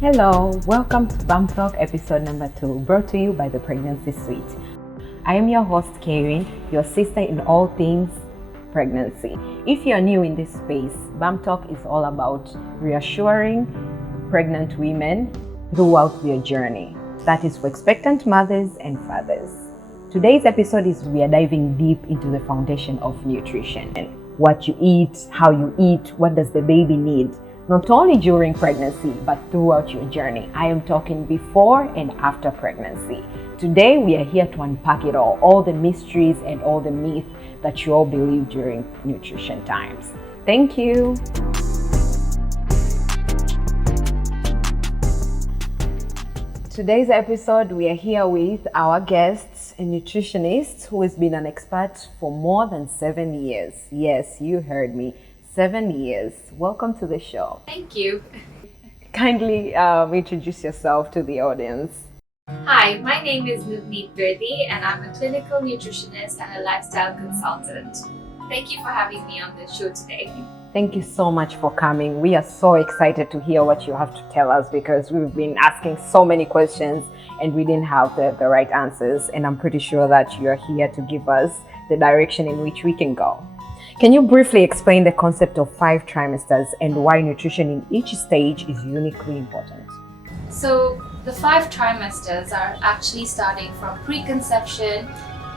Hello, welcome to BumpTalk episode number 2, brought to you by the Pregnancy Suite. I am your host, Karen, your sister in all things pregnancy. If you're new in this space, BumpTalk is all about reassuring pregnant women throughout their journey. That is for expectant mothers and fathers. Today's episode we are diving deep into the foundation of nutrition. What you eat, how you eat, what does the baby need? Not only during pregnancy, but throughout your journey. I am talking before and after pregnancy. Today, we are here to unpack it all the mysteries and all the myths that you all believe during nutrition times. Thank you. Today's episode, we are here with our guest, a nutritionist who has been an expert for more than 7 years. Yes, you heard me. 7 years. Welcome to the show. Thank you. Kindly introduce yourself to the audience. Hi, my name is Navnit Birdi and I'm a clinical nutritionist and a lifestyle consultant. Thank you for having me on the show today. Thank you so much for coming. We are so excited to hear what you have to tell us because we've been asking so many questions and we didn't have the right answers. And I'm pretty sure that you are here to give us the direction in which we can go. Can you briefly explain the concept of 5 trimesters and why nutrition in each stage is uniquely important? So the 5 trimesters are actually starting from preconception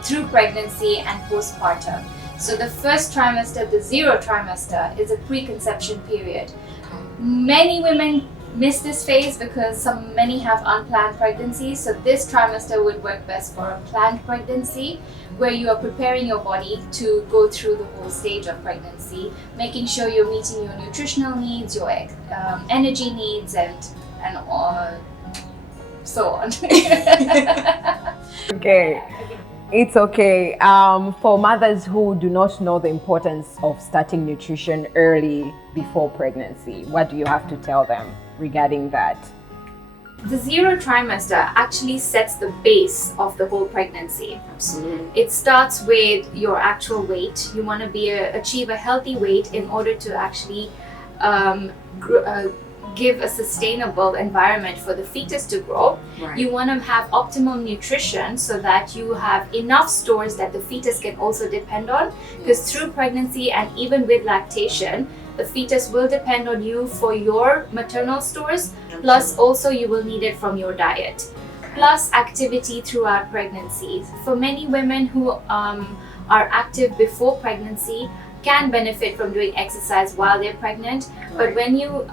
through pregnancy and postpartum. So the first trimester, the 0 trimester, is a preconception period. Many women miss this phase because many have unplanned pregnancies. So this trimester would work best for a planned pregnancy, where you are preparing your body to go through the whole stage of pregnancy, making sure you're meeting your nutritional needs, your energy needs, and so on. Okay, it's okay. For mothers who do not know the importance of starting nutrition early before pregnancy, what do you have to tell them regarding that? The 0 trimester actually sets the base of the whole pregnancy. Absolutely. It starts with your actual weight. You want to achieve a healthy weight in order to actually give a sustainable environment for the fetus to grow. Right. You want to have optimal nutrition so that you have enough stores that the fetus can also depend on, because through pregnancy and even with lactation, the fetus will depend on you for your maternal stores, plus also you will need it from your diet, plus activity throughout pregnancy. For many women who are active before pregnancy can benefit from doing exercise while they're pregnant, but when you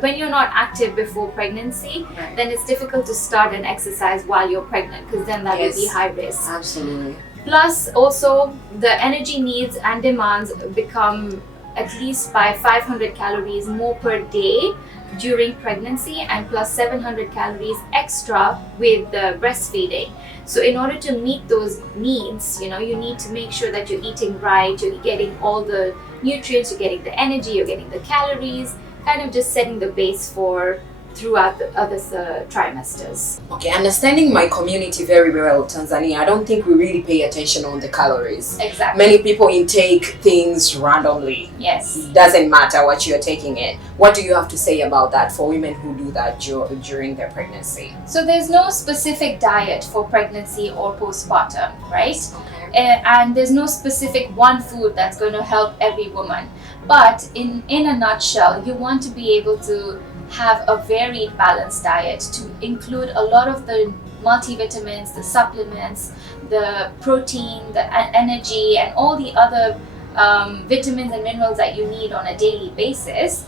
when you're not active before pregnancy, then it's difficult to start an exercise while you're pregnant, because then that will be high risk. Absolutely. Plus also the energy needs and demands become at least by 500 calories more per day during pregnancy, and plus 700 calories extra with the breastfeeding. So in order to meet those needs, you need to make sure that you're eating right, you're getting all the nutrients, you're getting the energy, you're getting the calories, kind of just setting the base for throughout the other trimesters. Okay, understanding my community very well, Tanzania, I don't think we really pay attention on the calories. Exactly. Many people intake things randomly. Yes. It doesn't matter what you're taking in. What do you have to say about that for women who do that during their pregnancy? So there's no specific diet for pregnancy or postpartum, right? Okay. And there's no specific one food that's going to help every woman. But in a nutshell, you want to be able to have a varied balanced diet to include a lot of the multivitamins, the supplements, the protein, the energy, and all the other vitamins and minerals that you need on a daily basis,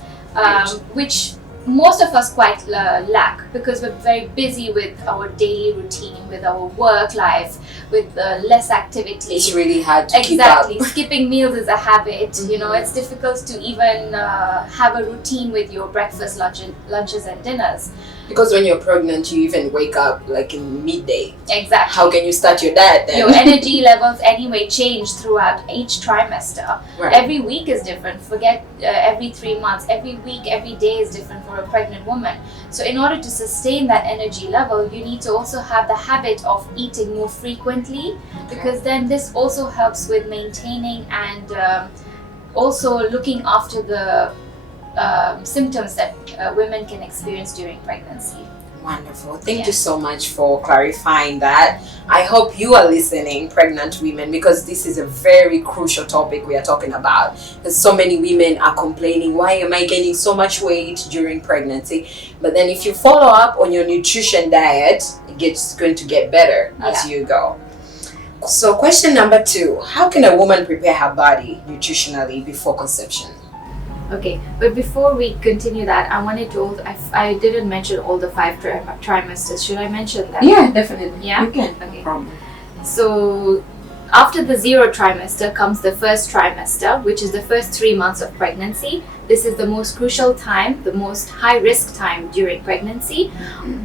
which most of us quite lack because we're very busy with our daily routine, with our work life, with less activity. It's really hard to keep up. Exactly. Skipping meals is a habit. Mm-hmm. It's difficult to even have a routine with your breakfast, lunches and dinners. Because when you're pregnant, you even wake up like in midday. Exactly. How can you start your diet then? Your energy levels anyway change throughout each trimester. Right. Every week is different. Forget every 3 months. Every week, every day is different for a pregnant woman. So in order to sustain that energy level, you need to also have the habit of eating more frequently, because then this also helps with maintaining and also looking after the symptoms that women can experience during pregnancy. Wonderful. Thank you so much for clarifying that. I hope you are listening, pregnant women, because this is a very crucial topic we are talking about. Because so many women are complaining, why am I gaining so much weight during pregnancy? But then if you follow up on your nutrition diet, it's going to get better as you go. So question number 2, how can a woman prepare her body nutritionally before conception? Okay, but before we continue that, I wanted to, I didn't mention all the 5 trimesters. Should I mention that? Yeah, definitely. Yeah? You can. Okay. No problem. So after the 0 trimester comes the first trimester, which is the first 3 months of pregnancy. This is the most crucial time, the most high risk time during pregnancy.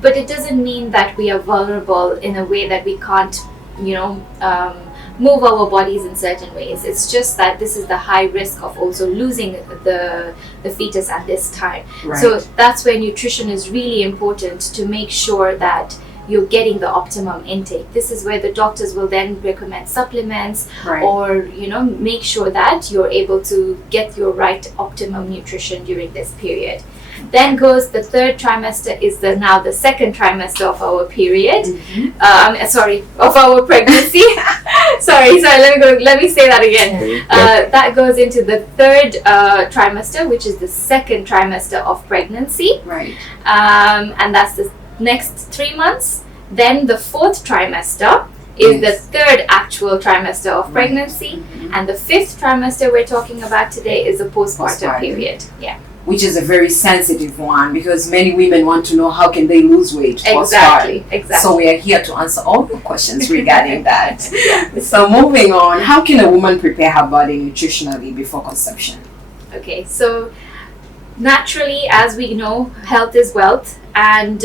But it doesn't mean that we are vulnerable in a way that we can't, move our bodies in certain ways. It's just that this is the high risk of also losing the fetus at this time. Right. So that's where nutrition is really important, to make sure that you're getting the optimum intake. This is where the doctors will then recommend supplements, or make sure that you're able to get your right optimum nutrition during this period. Then goes the 3rd trimester, is now the 2nd trimester of our period. Of our pregnancy. sorry. Let me say that again. That goes into the 3rd trimester, which is the 2nd trimester of pregnancy. Right. And that's the next 3 months. Then the 4th trimester is the 3rd actual trimester of pregnancy, and the 5th trimester we're talking about today is the postpartum period. Yeah. Which is a very sensitive one, because many women want to know how can they lose weight. Exactly. So we are here to answer all the questions regarding that. So moving on, how can a woman prepare her body nutritionally before conception? Okay, so naturally, as we know, health is wealth, and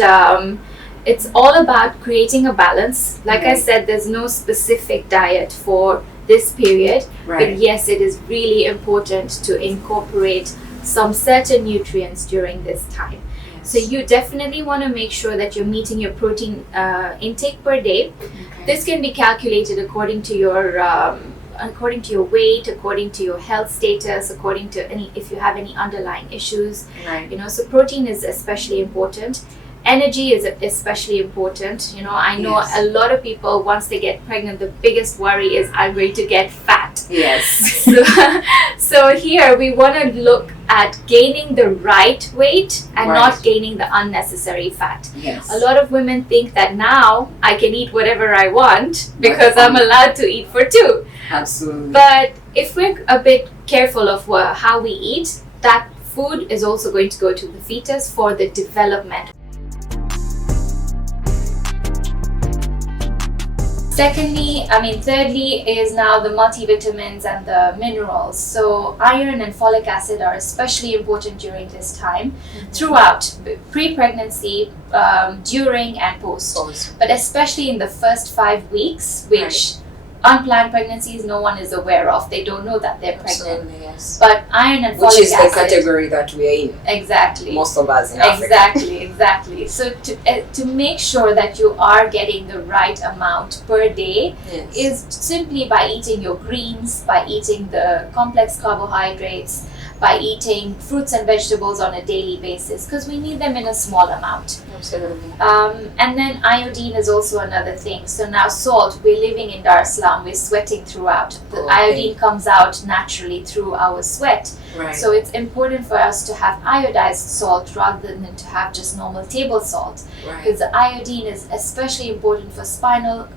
it's all about creating a balance. Like I said, there's no specific diet for this period, but yes, it is really important to incorporate some certain nutrients during this time. So you definitely want to make sure that you're meeting your protein intake per day. This can be calculated according to your weight, according to your health status, according to if you have any underlying issues. So protein is especially important. Energy is especially important. I know a lot of people, once they get pregnant, the biggest worry is, I'm going to get fat. Yes. So here we want to look at gaining the right weight and not gaining the unnecessary fat. Yes. A lot of women think that now I can eat whatever I want because I'm allowed to eat for 2. Absolutely. But if we're a bit careful of how we eat, that food is also going to go to the fetus for the development. Thirdly is now the multivitamins and the minerals. So iron and folic acid are especially important during this time, throughout pre-pregnancy, during and post. But especially in the first 5 weeks, which unplanned pregnancies no one is aware of. They don't know that they're pregnant. Absolutely, yes. But iron and folic acid. Which is the category that we are in. Exactly. Most of us in Africa. Exactly. So to make sure that you are getting the right amount per day is simply by eating your greens, by eating the complex carbohydrates, by eating fruits and vegetables on a daily basis, because we need them in a small amount. Absolutely. And then iodine is also another thing. So now salt, we're living in Dar es Salaam, we're sweating throughout. The iodine comes out naturally through our sweat. So it's important for us to have iodized salt rather than to have just normal table salt. Because the iodine is especially important for spinal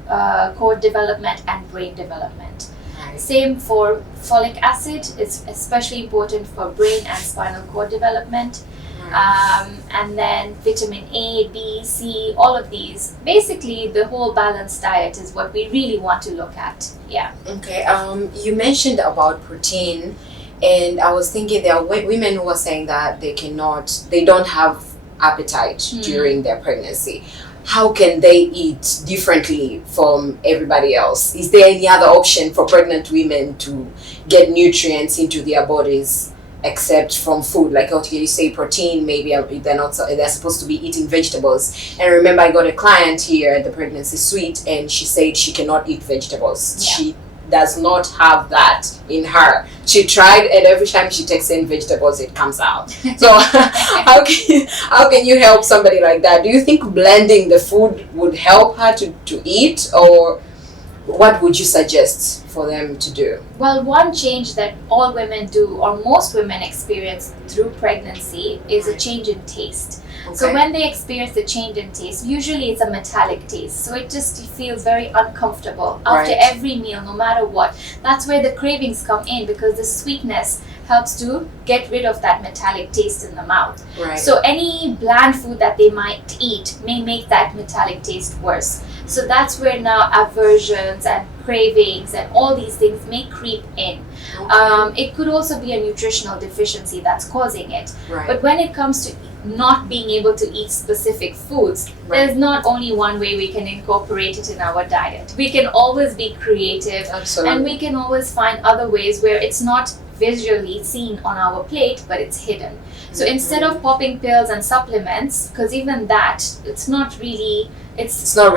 cord development and brain development. Same for folic acid. It's especially important for brain and spinal cord development. And then vitamin A, B, C, all of these. Basically, the whole balanced diet is what we really want to look at. Yeah. Okay. You mentioned about protein, and I was thinking there are women who are saying that they don't have appetite during their pregnancy. How can they eat differently from everybody else? Is there any other option for pregnant women to get nutrients into their bodies except from food? Like, okay, you say protein, maybe they're supposed to be eating vegetables. And remember, I got a client here at the pregnancy suite, and she said she cannot eat vegetables. She does not have that in her. She tried, and every time she takes in vegetables, it comes out. So how can you help somebody like that? Do you think blending the food would help her to eat, or what would you suggest for them to do? Well, one change that all women do, or most women experience through pregnancy, is a change in taste. Okay. So when they experience the change in taste, usually it's a metallic taste. So it just feels very uncomfortable after Right. every meal, no matter what. That's where the cravings come in, because the sweetness helps to get rid of that metallic taste in the mouth. Right. So any bland food that they might eat may make that metallic taste worse. So that's where now aversions and cravings and all these things may creep in. It could also be a nutritional deficiency that's causing it. Right. But when it comes to not being able to eat specific foods, there's not only one way we can incorporate it in our diet. We can always be creative, Absolutely. and we can always find other ways where it's not visually seen on our plate, but it's hidden. So instead of popping pills and supplements, because even that, it's not really food. It's not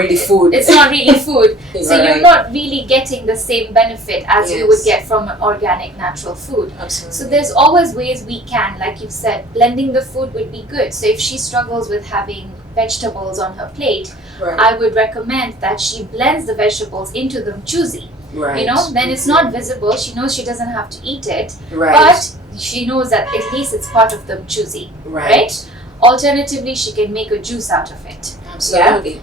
really food. So Right. you're not really getting the same benefit as you would Yes. get from an organic, natural food. Absolutely. So there's always ways we can, like you said, blending the food would be good. So if she struggles with having vegetables on her plate, Right. I would recommend that she blends the vegetables into them choosy. Right. You know, then it's not visible. She knows she doesn't have to eat it, Right. but she knows that at least it's part of them choosy, right? Alternatively, she can make a juice out of it. Absolutely.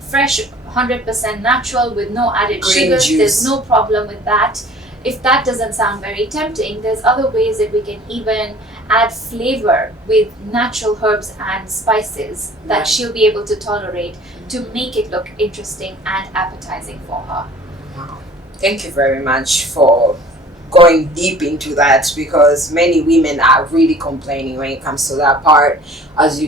Fresh, 100% natural with no added Green sugars. juice. There's no problem with that. If that doesn't sound very tempting, there's other ways that we can even add flavor with natural herbs and spices that Right. she'll be able to tolerate to make it look interesting and appetizing for her. Wow. Thank you very much for going deep into that, because many women are really complaining when it comes to that part. As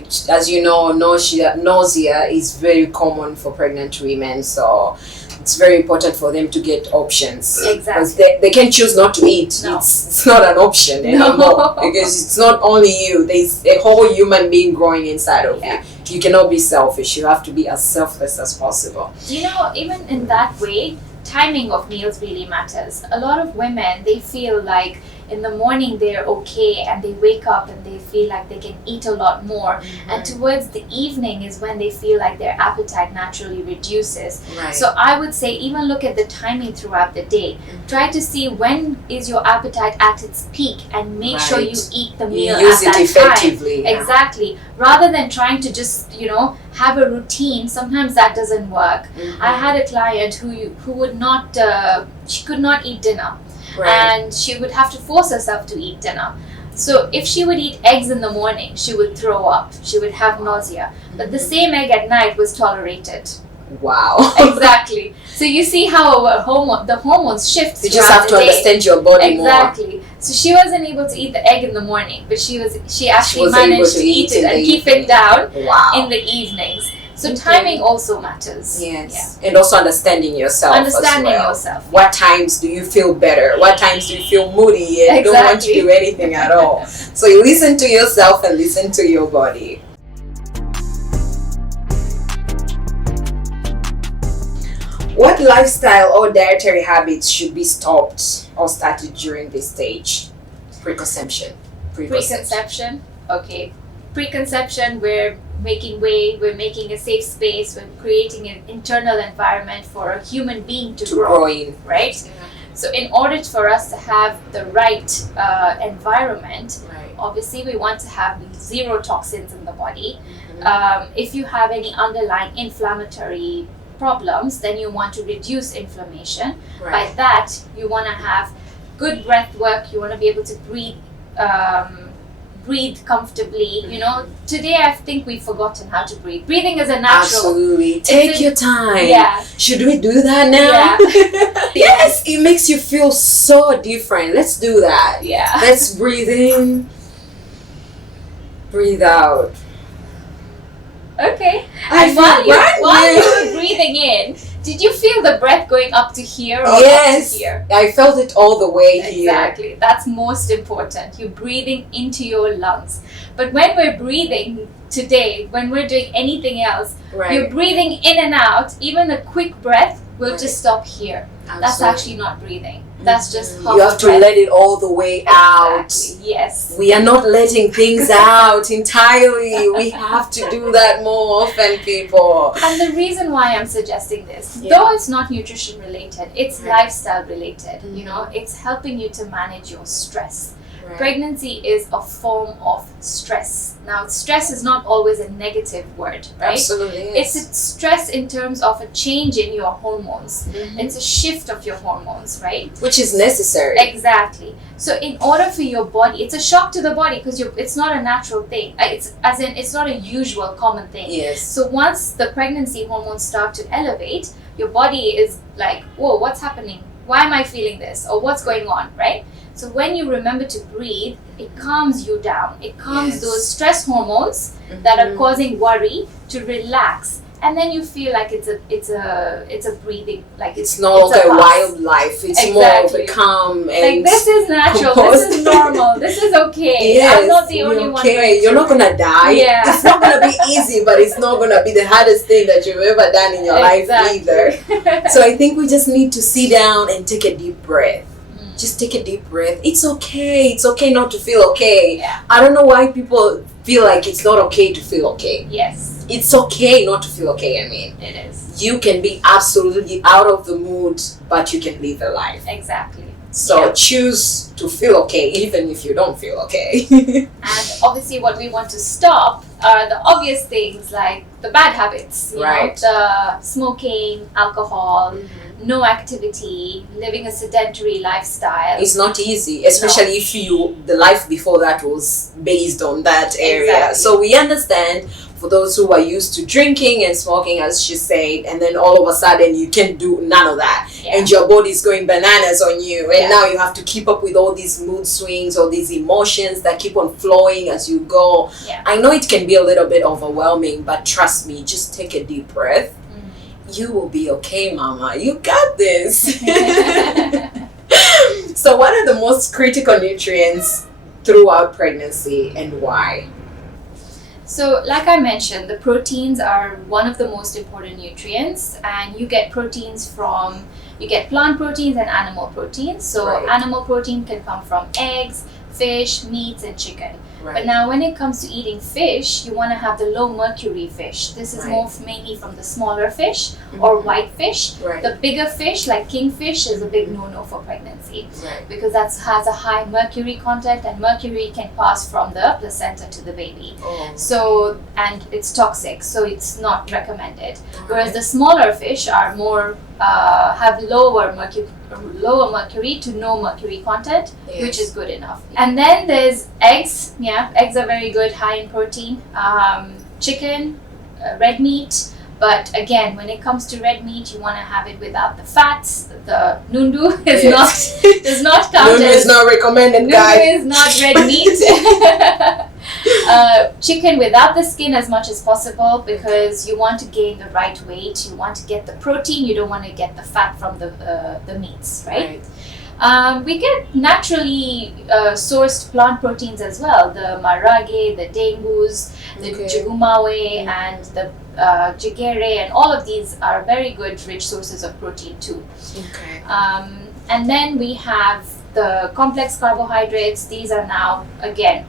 you know, nausea is very common for pregnant women, so it's very important for them to get options. Exactly. Because they can choose not to eat. No. It's not an option anymore. No. Because it's not only you. There's a whole human being growing inside of Yeah. you. You cannot be selfish. You have to be as selfless as possible. You know, even in that way, timing of meals really matters. A lot of women, they feel like in the morning they're okay and they wake up and they feel like they can eat a lot more, and towards the evening is when they feel like their appetite naturally reduces. Right. So I would say even look at the timing throughout the day. Try to see when is your appetite at its peak and make sure you Right. eat the You meal use at it that effectively. time. Yeah. Exactly. Rather than trying to just, have a routine, sometimes that doesn't work. I had a client who would not, she could not eat dinner. Right. And she would have to force herself to eat dinner. So if she would eat eggs in the morning, she would throw up, she would have nausea. But the same egg at night was tolerated. Wow. Exactly. So you see how the hormones shift. You just throughout have to the day. understand your body more. Exactly. So she wasn't able to eat the egg in the morning, but she actually was able managed to to eat eat it in and the keep evening. it down Wow. in the evenings. So Okay. timing also matters. Yes. And also understanding yourself. Understanding as well. yourself. What times do you feel better? What times do you feel moody and don't want to Exactly. do anything at all? So you listen to yourself and listen to your body. What lifestyle or dietary habits should be stopped or started during this stage? Preconception. Preconception. Okay. Preconception, we're making way, we're making a safe space, we're creating an internal environment for a human being to grow, in. right? So in order for us to have the right environment, Right. obviously we want to have zero toxins in the body. Mhm. If you have any underlying inflammatory problems, then you want to reduce inflammation. By Right. that, you want to have good breath work. You want to be able to breathe comfortably. Today I think we've forgotten how to breathe. Breathing is a natural. Absolutely. Take your time. Yeah. Should we do that now? Yeah. Yes, it makes you feel so different. Let's do that. Yeah. Let's breathe in, breathe out. Okay. I And while feel brand you new. were breathing in, did you feel the breath going up to here or Yes, up to here? I felt it all the way here. Exactly. That's most important. You're breathing into your lungs. But when we're breathing today, when we're doing anything else, you're Right. breathing in and out. Even a quick breath will Right. just stop here. That's actually not breathing. That's just half you have to breath. let it all the way out. Exactly. Yes. We are not letting things out entirely. We have to do that more often, people. And the reason why I'm suggesting this, Yeah. though it's not nutrition related, it's Right. lifestyle related. You know, it's helping you to manage your stress. Right. Pregnancy is a form of stress. Now, stress is not always a negative word, right? Absolutely. It's a stress in terms of a change in your hormones. It's a shift of your hormones, right? Which is necessary. Exactly. So in order for your body, it's a shock to the body because it's not a natural thing. It's not a usual common thing. Yes. So once the pregnancy hormones start to elevate, your body is like, whoa, what's happening? Why am I feeling this? Or what's going on, right? So when you remember to breathe, it calms you down. It calms Yes. those stress hormones that are causing worry to relax. And then you feel like it's a breathing, like It's not a a pass. wildlife. It's more of Exactly. a calm and Like this is natural, composed. this is normal, this is okay. Yes, I'm not the you're only one. okay. going You're through not gonna die. Yeah. It's not gonna be easy, but it's not gonna be the hardest thing that you've ever done in your life either. So I think we just need to sit down and take a deep breath. Just take a deep breath. It's okay. It's okay not to feel okay. Yeah. I don't know why people feel like it's not okay to feel okay. Yes, It's okay not to feel okay. I mean, it is. you can be absolutely out of the mood, but you can live a life. Exactly. So Yeah. choose to feel okay, even if you don't feel okay. And obviously what we want to stop are the obvious things like the bad habits, you Right. know, the smoking, alcohol, no activity, living a sedentary lifestyle. It's not easy, especially if the life before that was based on that area. Exactly. So we understand for those who are used to drinking and smoking, as she said, and then all of a sudden you can do none of that. Yeah. And your body's going bananas on you. And Yeah. now you have to keep up with all these mood swings or these emotions that keep on flowing as you go. Yeah. I know it can be a little bit overwhelming, but trust me, just take a deep breath. You will be okay, mama. You got this. So what are the most critical nutrients throughout pregnancy and why? So, like I mentioned, the proteins are one of the most important nutrients, and you get plant proteins and animal proteins. So, Right. animal protein can come from eggs, fish, meats, and chicken. Right. But now, when it comes to eating fish, you want to have the low mercury fish. This is Right. more mainly from the smaller fish or white fish. Right. The bigger fish, like kingfish, is a big no-no for pregnancy Right. because that has a high mercury content, and mercury can pass from the placenta to the baby. Oh. So, and it's toxic, so it's not recommended. Whereas the smaller fish are more have lower mercury to no mercury content, which is good enough. And then there's eggs. Yeah, eggs are very good, high in protein. Chicken, red meat. But again, when it comes to red meat, you want to have it without the fats. The nundu is does not count Nunu as is not recommended, nundu guys. is not red meat. Chicken without the skin as much as possible because you want to gain the right weight. You want to get the protein. You don't want to get the fat from the meats, right? We get naturally sourced plant proteins as well. The marage, the dengus, the jugumawe, and the jigere, and all of these are very good rich sources of protein too. Okay. And then we have the complex carbohydrates. These are now again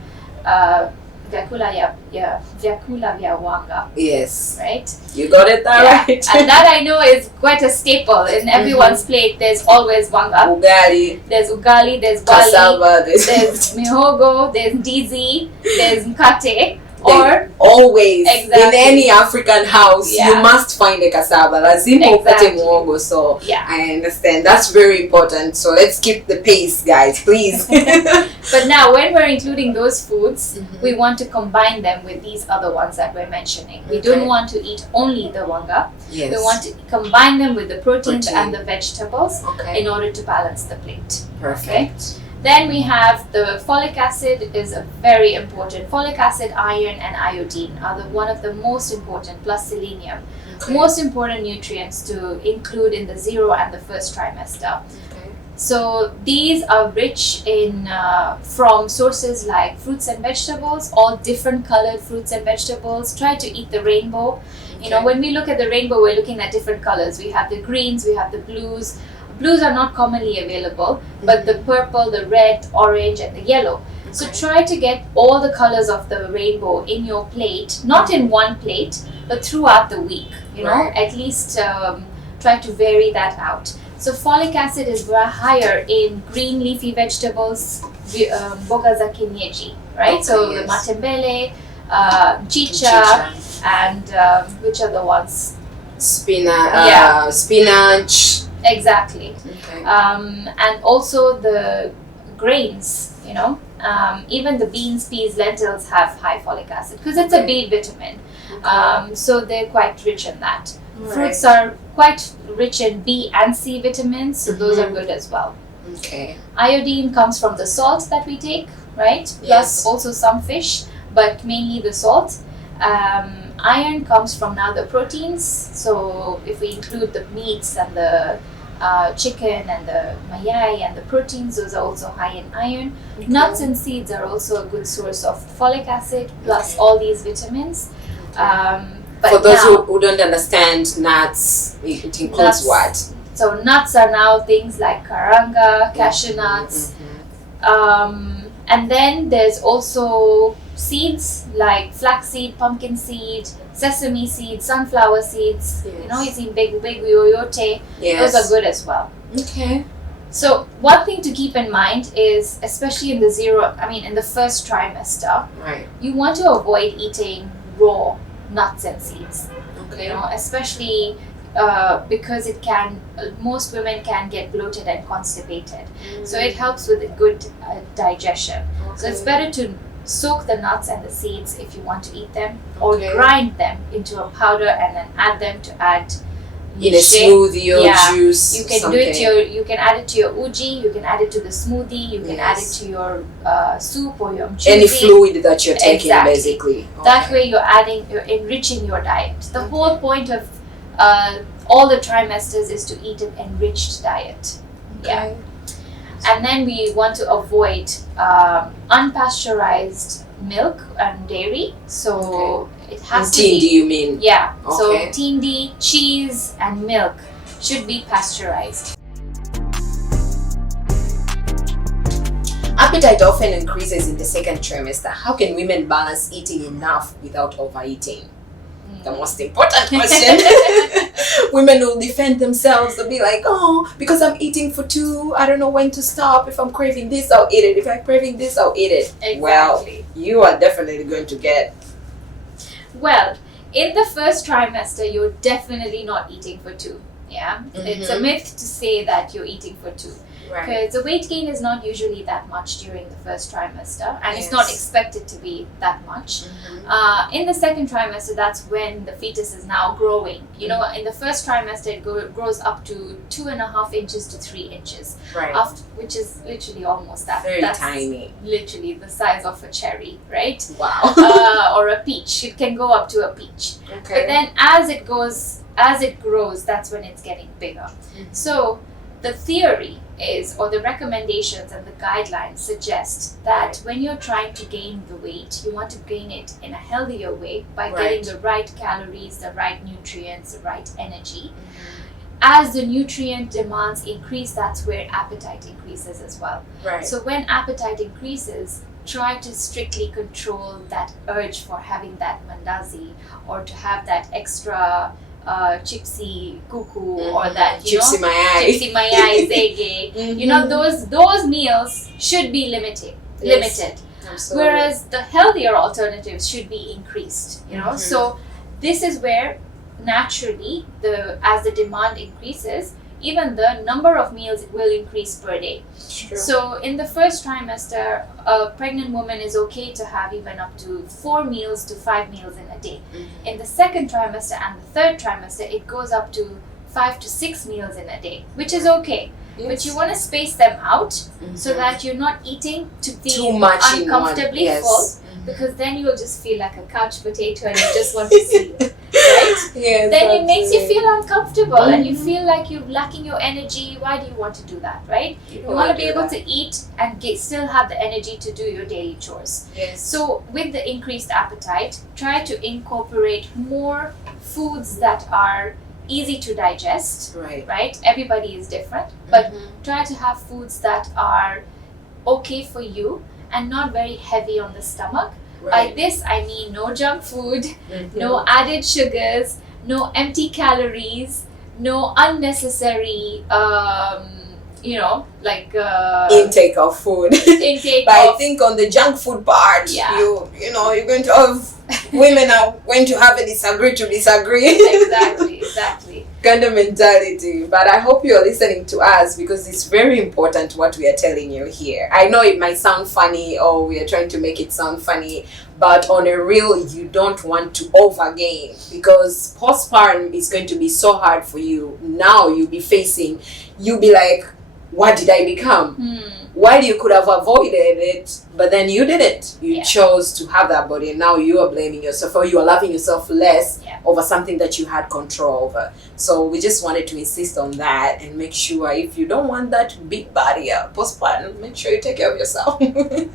vyakula vya wanga, Yes. right? You got it that right. And that I know is quite a staple in everyone's plate. There's always wanga. Ugali, There's ugali, there's bali, cassava, there's mihogo, there's ndizi, there's mkate, or always Exactly. in any African house you must find a cassava. Lazima upate muhogo. So I understand. That's very important. So let's keep the pace, guys, please. But now when we're including those foods, we want to combine them with these other ones that we're mentioning. We don't want to eat only the wanga. Yes. We want to combine them with the proteins and the vegetables in order to balance the plate. Perfect. Then we have the folic acid is a very important. Folic acid, iron, and iodine are one of the most important, plus selenium. Most important nutrients to include in the 0 and the first trimester. So these are rich in from sources like fruits and vegetables, all different colored fruits and vegetables. Try to eat the rainbow. You know, when we look at the rainbow, we're looking at different colors. We have the greens, we have the blues, Blues are not commonly available, but the purple, the red, orange, and the yellow. So try to get all the colors of the rainbow in your plate, not in one plate, but throughout the week. At least try to vary that out. So folic acid is higher in green leafy vegetables, mboga za kienyeji, right? So the matembele, chicha, and which are the ones? Spinach. Exactly. Okay. And also the grains, even the beans, peas, lentils have high folic acid because it's a B vitamin. So they're quite rich in that. Right. Fruits are quite rich in B and C vitamins, so those are good as well. Okay. Iodine comes from the salt that we take, right? Plus also some fish, but mainly the salt. Iron comes from now the proteins, so if we include the meats and the chicken and the mayai and the proteins, those are also high in iron. Okay. Nuts and seeds are also a good source of folic acid, plus all these vitamins. But for those who don't understand nuts, it includes nuts, what? So nuts are now things like karanga, cashew nuts, and then there's also seeds like flaxseed, pumpkin seed, sesame seed, sunflower seeds. You see big yoyote. Those are good as well. Okay. So one thing to keep in mind is, especially in the first trimester, right, you want to avoid eating raw nuts and seeds. Okay. Especially because most women can get bloated and constipated. So it helps with a good digestion. Okay. So it's better to soak the nuts and the seeds if you want to eat them, or grind them into a powder and then add them to add in a smoothie or juice. You can do it you can add it to your uji, you can add it to the smoothie, you can add it to your soup or your mchuzi. Any fluid that you're taking, basically. Okay. That way you're enriching your diet. The whole point of all the trimesters is to eat an enriched diet. Okay. Yeah. And then we want to avoid unpasteurized milk and dairy. So it has to be. Tindi, you mean? Yeah. Okay. So tindi, cheese, and milk should be pasteurized. Appetite often increases in the second trimester. How can women balance eating enough without overeating? The most important question. Women will defend themselves. They'll be like, oh, because I'm eating for two, I don't know when to stop. If I'm craving this, I'll eat it. If I'm craving this, I'll eat it. Exactly. Well, you are definitely going to get... Well, in the first trimester, you're definitely not eating for two. Yeah? It's a myth to say that you're eating for two. Because the weight gain is not usually that much during the first trimester, and it's not expected to be that much. In the second trimester, that's when the fetus is now growing. In the first trimester, it grows up to 2.5 inches to 3 inches, which is literally almost that. That's tiny. Literally the size of a cherry, right? Wow. Or a peach. It can go up to a peach. Okay. But then as it grows, that's when it's getting bigger. So the theory is, or the recommendations and the guidelines suggest that when you're trying to gain the weight, you want to gain it in a healthier way by getting the right calories, the right nutrients, the right energy. As the nutrient demands increase, that's where appetite increases as well. So when appetite increases, try to strictly control that urge for having that mandazi, or to have that extra chipsy kuku, or that chipsy mayai zege. Those meals should be limited. Absolutely. Whereas the healthier alternatives should be increased. So this is where naturally as the demand increases, even the number of meals will increase per day. So in the first trimester, a pregnant woman is okay to have even up to 4 meals to 5 meals in a day. In the second trimester and the third trimester, it goes up to 5 to 6 meals in a day, which is okay. But you want to space them out so that you're not eating to be too much uncomfortably full, because then you'll just feel like a couch potato and you just want to sleep. Right? Yes, then it makes you feel uncomfortable and you feel like you're lacking your energy. Why do you want to do that, right? You want to be able to eat and still have the energy to do your daily chores. So with the increased appetite, try to incorporate more foods that are easy to digest, Right. right? Everybody is different, but try to have foods that are okay for you and not very heavy on the stomach. By this, I mean no junk food, no added sugars, no empty calories, no unnecessary, intake of food. But I think on the junk food part, you're going to have women are going to have a disagree. Exactly. Kind of mentality. But I hope you're listening to us, because it's very important what we are telling you here. I know it might sound funny, or we are trying to make it sound funny, but on a real, you don't want to overgain, because postpartum is going to be so hard for you. Now you'll be like, what did I become? While you could have avoided it, but then you didn't. You chose to have that body, and now you are blaming yourself, or you are loving yourself less over something that you had control over. So we just wanted to insist on that and make sure, if you don't want that big body postpartum, make sure you take care of yourself. A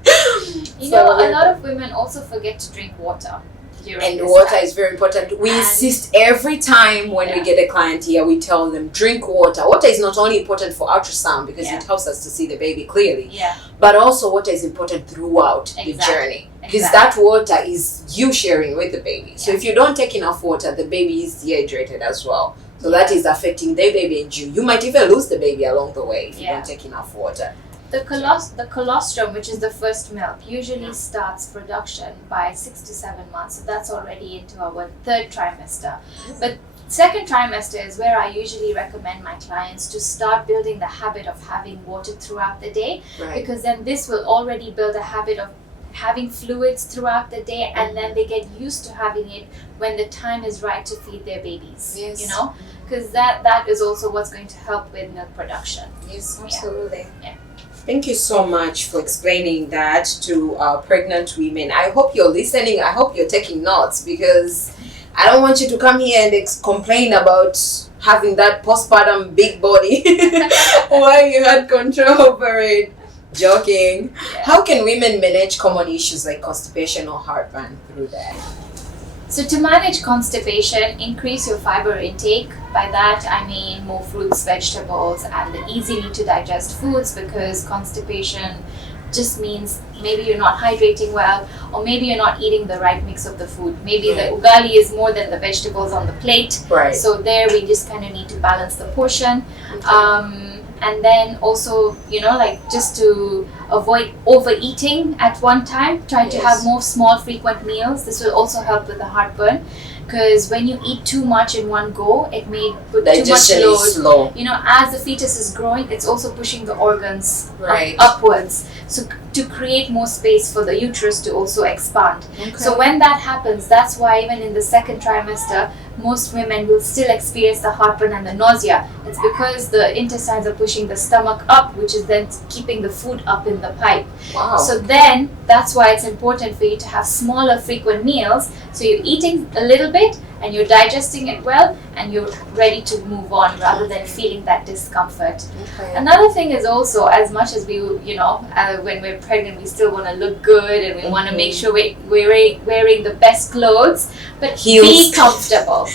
lot of women also forget to drink water. And water is very important. We insist every time when we get a client here, we tell them, drink water. Water is not only important for ultrasound, because it helps us to see the baby clearly, but also water is important throughout the journey, because that water is you sharing with the baby. So if you don't take enough water, the baby is dehydrated as well. So that is affecting the baby and you. You might even lose the baby along the way if you don't take enough water. The colostrum, which is the first milk, usually starts production by 6 to 7 months. So that's already into our third trimester. But second trimester is where I usually recommend my clients to start building the habit of having water throughout the day, because then this will already build a habit of having fluids throughout the day, and then they get used to having it when the time is right to feed their babies. Because that is also what's going to help with milk production. Yes, absolutely. Thank you so much for explaining that to pregnant women. I hope you're listening. I hope you're taking notes, because I don't want you to come here and complain about having that postpartum big body while you had control over it. Joking. How can women manage common issues like constipation or heartburn through that? So to manage constipation, increase your fiber intake. By that I mean more fruits, vegetables, and easily to digest foods, because constipation just means maybe you're not hydrating well, or maybe you're not eating the right mix of the food. Maybe the ugali is more than the vegetables on the plate. So there we just kind of need to balance the portion. And then also, just to avoid overeating at one time, try to have more small frequent meals. This will also help with the heartburn, because when you eat too much in one go, it may put digestion too much load. Is slow. As the fetus is growing, it's also pushing the organs upwards. So to create more space for the uterus to also expand. So when that happens, that's why even in the second trimester, most women will still experience the heartburn and the nausea. It's because the intestines are pushing the stomach up, which is then keeping the food up in the pipe. So then that's why it's important for you to have smaller frequent meals, so you're eating a little bit and you're digesting it well, and you're ready to move on rather than feeling that discomfort. Another thing is also, as much as we, when we're pregnant, we still want to look good, and we want to make sure we're wearing the best clothes, but be comfortable.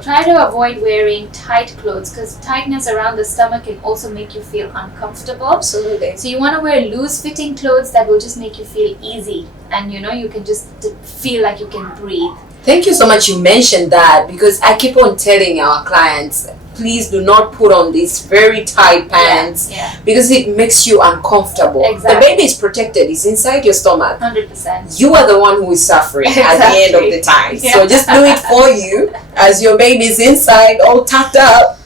Try to avoid wearing tight clothes, because tightness around the stomach can also make you feel uncomfortable. Absolutely. So you want to wear loose fitting clothes that will just make you feel easy, and you can just feel like you can breathe. Thank you so much you mentioned that, because I keep on telling our clients, please do not put on these very tight pants, because it makes you uncomfortable. The baby is protected, it's inside your stomach. 100%. You are the one who is suffering at the end of the time. So just do it for you, as your baby is inside all tucked up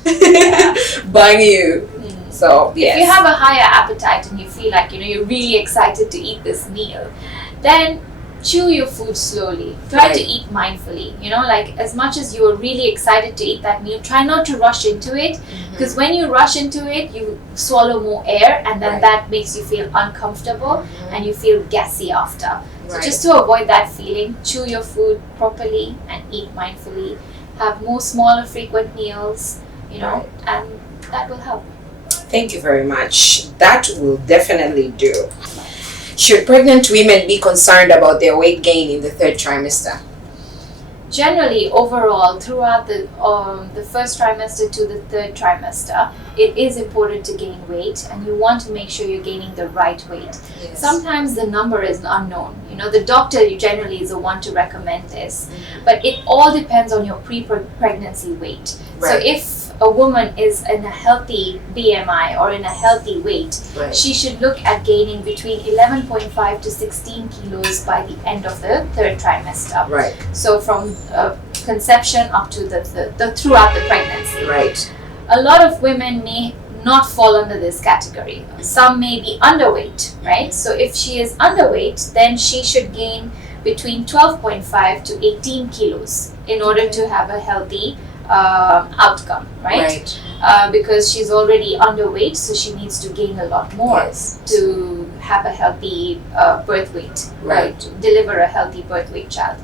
by you. So if you have a higher appetite and you feel like you're really excited to eat this meal, then chew your food slowly. Try to eat mindfully. As much as you're really excited to eat that meal, try not to rush into it, because when you rush into it, you swallow more air, and then that makes you feel uncomfortable and you feel gassy after. So just to avoid that feeling, chew your food properly and eat mindfully. Have more smaller frequent meals, and that will help. Thank you very much. That will definitely do. Should pregnant women be concerned about their weight gain in the third trimester? generally, overall, throughout the first trimester to the third trimester, it is important to gain weight, and you want to make sure you're gaining the right weight. Yes. Sometimes the number is unknown. The doctor generally is the one to recommend this, but it all depends on your pre-pregnancy weight. Right. So if a woman is in a healthy BMI or in a healthy weight, Right. she should look at gaining between 11.5 to 16 kilos by the end of the third trimester. Right. So from conception up to the throughout the pregnancy. Right. A lot of women may not fall under this category. Some may be underweight, right? So if she is underweight, then she should gain between 12.5 to 18 kilos in order to have a healthy outcome, right? Because she's already underweight, so she needs to gain a lot more Yes. to have a healthy birth weight, Right. to deliver a healthy birth weight child.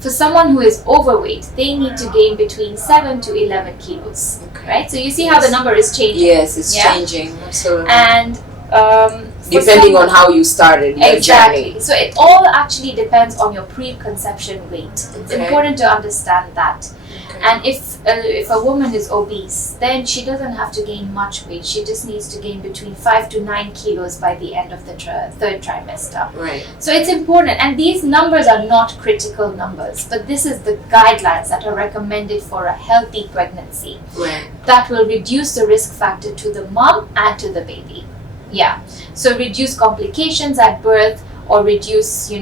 For someone who is overweight, they need to gain between 7 to 11 kilos, right? So you see how the number is changing. Yes, it's Yeah. changing. Absolutely. And depending on how you started your exactly. journey. So it all actually depends on your pre-conception weight. It's Okay. important to understand that. Okay. And if a woman is obese, then she doesn't have to gain much weight. She just needs to gain between 5 to 9 kilos by the end of the third trimester. Right. So it's important, and these numbers are not critical numbers, but this is the guidelines that are recommended for a healthy pregnancy. Right. That will reduce the risk factor to the mom and to the baby. Yeah. So reduce complications at birth, or reduce, a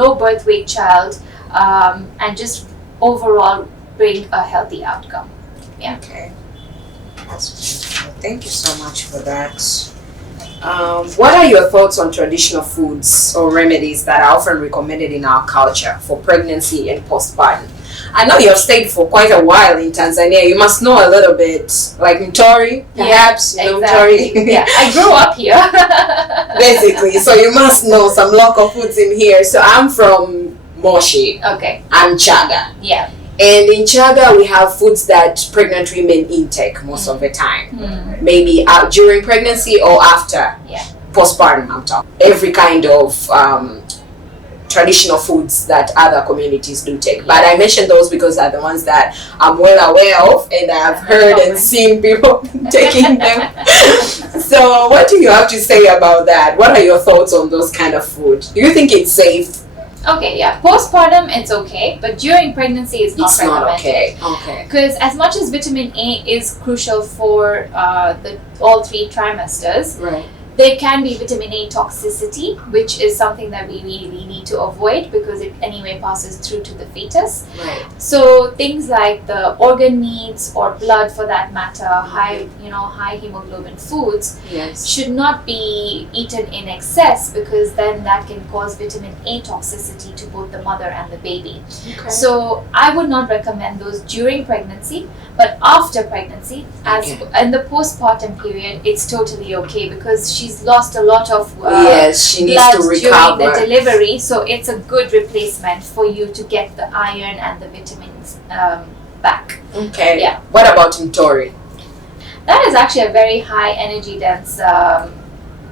low birth weight child, and just overall bring a healthy outcome. Yeah. Okay. That's beautiful. Thank you so much for that. What are your thoughts on traditional foods or remedies that are often recommended in our culture for pregnancy and postpartum? I know you have stayed for quite a while in Tanzania. You must know a little bit, like Mtori, perhaps. Yeah, You know exactly. Mtori? Yeah, I grew up here. Basically, so you must know some local foods in here. So I'm from Moshi. Okay. I'm Chaga. Yeah. And in Chaga, we have foods that pregnant women intake most of the time. Maybe during pregnancy or after. Yeah. Postpartum, I'm talking. Every kind of traditional foods that other communities do take. But I mention those because they're the ones that I'm well aware of, and I've heard and seen people taking them. So what do you have to say about that? What are your thoughts on those kind of food? Do you think it's safe? Okay, yeah. Postpartum, it's okay, but during pregnancy, it's not recommended. Not okay. Okay. Because as much as vitamin A is crucial for all 3 trimesters, Right. there can be vitamin A toxicity, which is something that we really need to avoid because it anyway passes through to the fetus. Right. So things like the organ meats or blood, for that matter, high hemoglobin foods Yes. should not be eaten in excess, because then that can cause vitamin A toxicity to both the mother and the baby. Okay. So I would not recommend those during pregnancy, but after pregnancy, as in the postpartum period, it's totally okay because she's lost a lot of yes, she needs blood to during recover. the delivery, so it's a good replacement for you to get the iron and the vitamins back. Okay. Yeah. What about Mtori? That is actually a very high energy dense.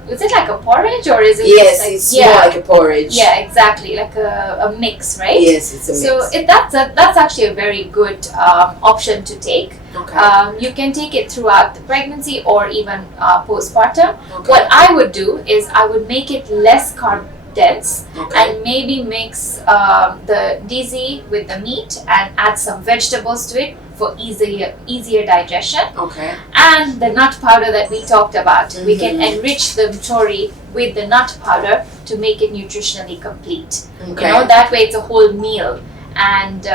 Is it like a porridge, or is it? Yes, just like, it's more like a porridge. Yeah, exactly, like a mix, right? Yes, it's a mix. So that's actually a very good option to take. Okay. You can take it throughout the pregnancy or even postpartum. Okay. What I would do is I would make it less carb dense, Okay. and maybe mix the DZ with the meat and add some vegetables to it for easier digestion. Okay. And the nut powder that we talked about, we can Mhm. enrich the mtori with the nut powder to make it nutritionally complete. Okay. That way it's a whole meal, and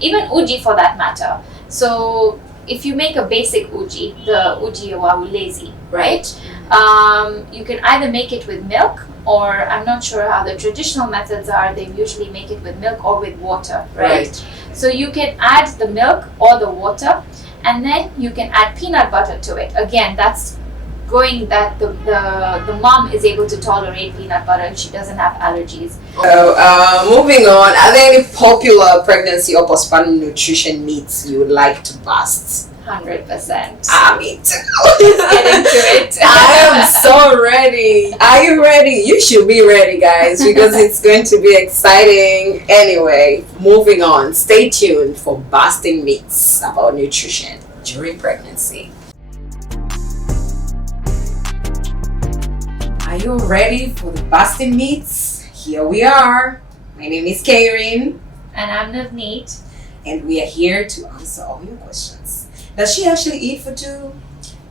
even uji for that matter. So if you make a basic uji, the uji wa ulezi, right? You can either make it with milk, or I'm not sure how the traditional methods are. They usually make it with milk or with water, right? So you can add the milk or the water, and then you can add peanut butter to it. Again, that's going that the mom is able to tolerate peanut butter and she doesn't have allergies. Moving on, are there any popular pregnancy or postpartum nutrition myths you would like to bust? 100%. Me too. Let's get into it. I am so ready. Are you ready? You should be ready, guys, because it's going to be exciting. Anyway, moving on. Stay tuned for busting myths about nutrition during pregnancy. Are you ready for the busting myths? Here we are. My name is Karen. And I'm Navnit. And we are here to answer all your questions. Does she actually eat for two?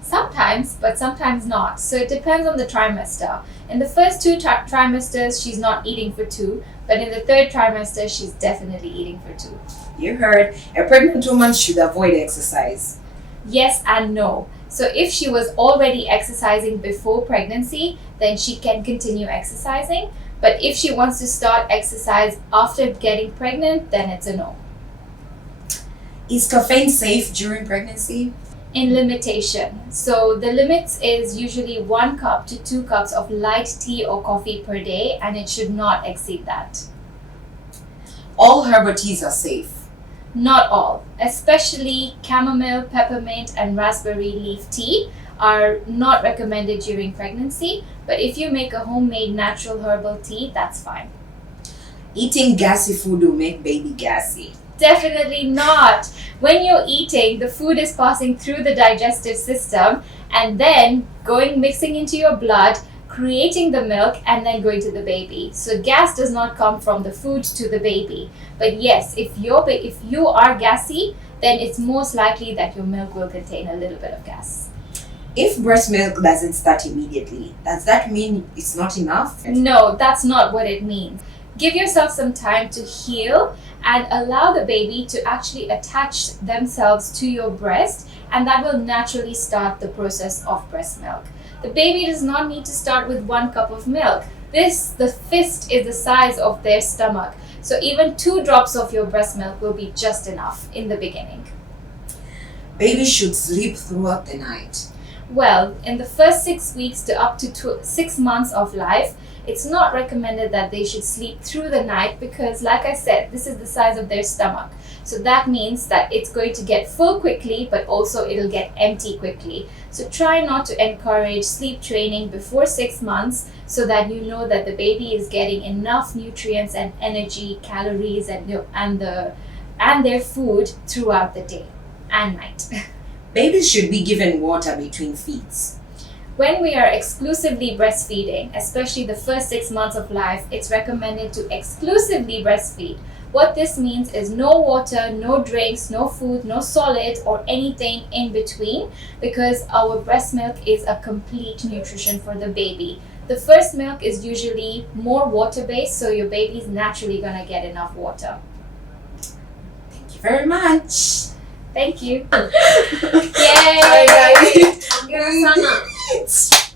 Sometimes, but sometimes not. So it depends on the trimester. In the first two trimesters, she's not eating for two. But in the third trimester, she's definitely eating for two. You heard. A pregnant woman should avoid exercise. Yes and no. So if she was already exercising before pregnancy, then she can continue exercising. But if she wants to start exercise after getting pregnant, then it's a no. Is caffeine safe during pregnancy? In limitation. So the limits is usually 1 cup to 2 cups of light tea or coffee per day, and it should not exceed that. All herbal teas are safe. Not all, especially chamomile, peppermint, and raspberry leaf tea are not recommended during pregnancy, but if you make a homemade natural herbal tea, that's fine. Eating gassy food will make baby gassy. Definitely not. When you're eating, the food is passing through the digestive system and then mixing into your blood, creating the milk, and then going to the baby. So gas does not come from the food to the baby. But yes, if you are gassy, then it's most likely that your milk will contain a little bit of gas. If breast milk doesn't start immediately, does that mean it's not enough? No, that's not what it means. Give yourself some time to heal and allow the baby to actually attach themselves to your breast, and that will naturally start the process of breast milk. The baby does not need to start with 1 cup of milk. The fist is the size of their stomach. So even 2 drops of your breast milk will be just enough in the beginning. Babies should sleep throughout the night. Well, in the first 6 weeks to up to 6 months of life, it's not recommended that they should sleep through the night because, like I said, this is the size of their stomach. So that means that it's going to get full quickly, but also it'll get empty quickly. So try not to encourage sleep training before 6 months so that you know that the baby is getting enough nutrients and energy, calories, and their food throughout the day and night. Babies should be given water between feeds. When we are exclusively breastfeeding, especially the first 6 months of life, it's recommended to exclusively breastfeed. What this means is no water, no drinks, no food, no solids, or anything in between, because our breast milk is a complete nutrition for the baby. The first milk is usually more water-based, so your baby's naturally going to get enough water. Thank you very much. Thank you. Yay!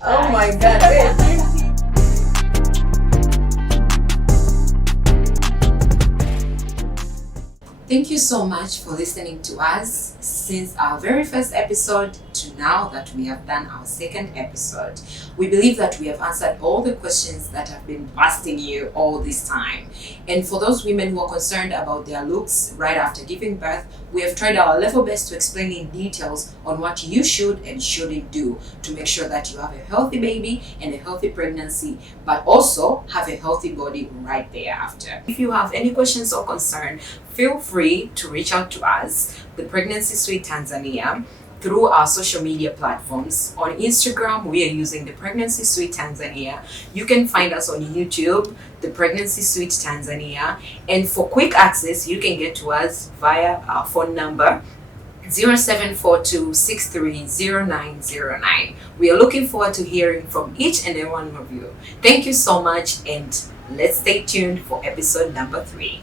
Oh my god. Thank you so much for listening to us since our very first episode to now that we have done our second episode. We believe that we have answered all the questions that have been busting you all this time. And for those women who are concerned about their looks right after giving birth, we have tried our level best to explain in details on what you should and shouldn't do to make sure that you have a healthy baby and a healthy pregnancy, but also have a healthy body right thereafter. If you have any questions or concern, feel free to reach out to us, the Pregnancy Suite Tanzania, through our social media platforms. On Instagram, we are using the Pregnancy Suite Tanzania. You can find us on YouTube, the Pregnancy Suite Tanzania. And for quick access, you can get to us via our phone number 0742630909. We are looking forward to hearing from each and every one of you. Thank you so much, and let's stay tuned for episode number 3.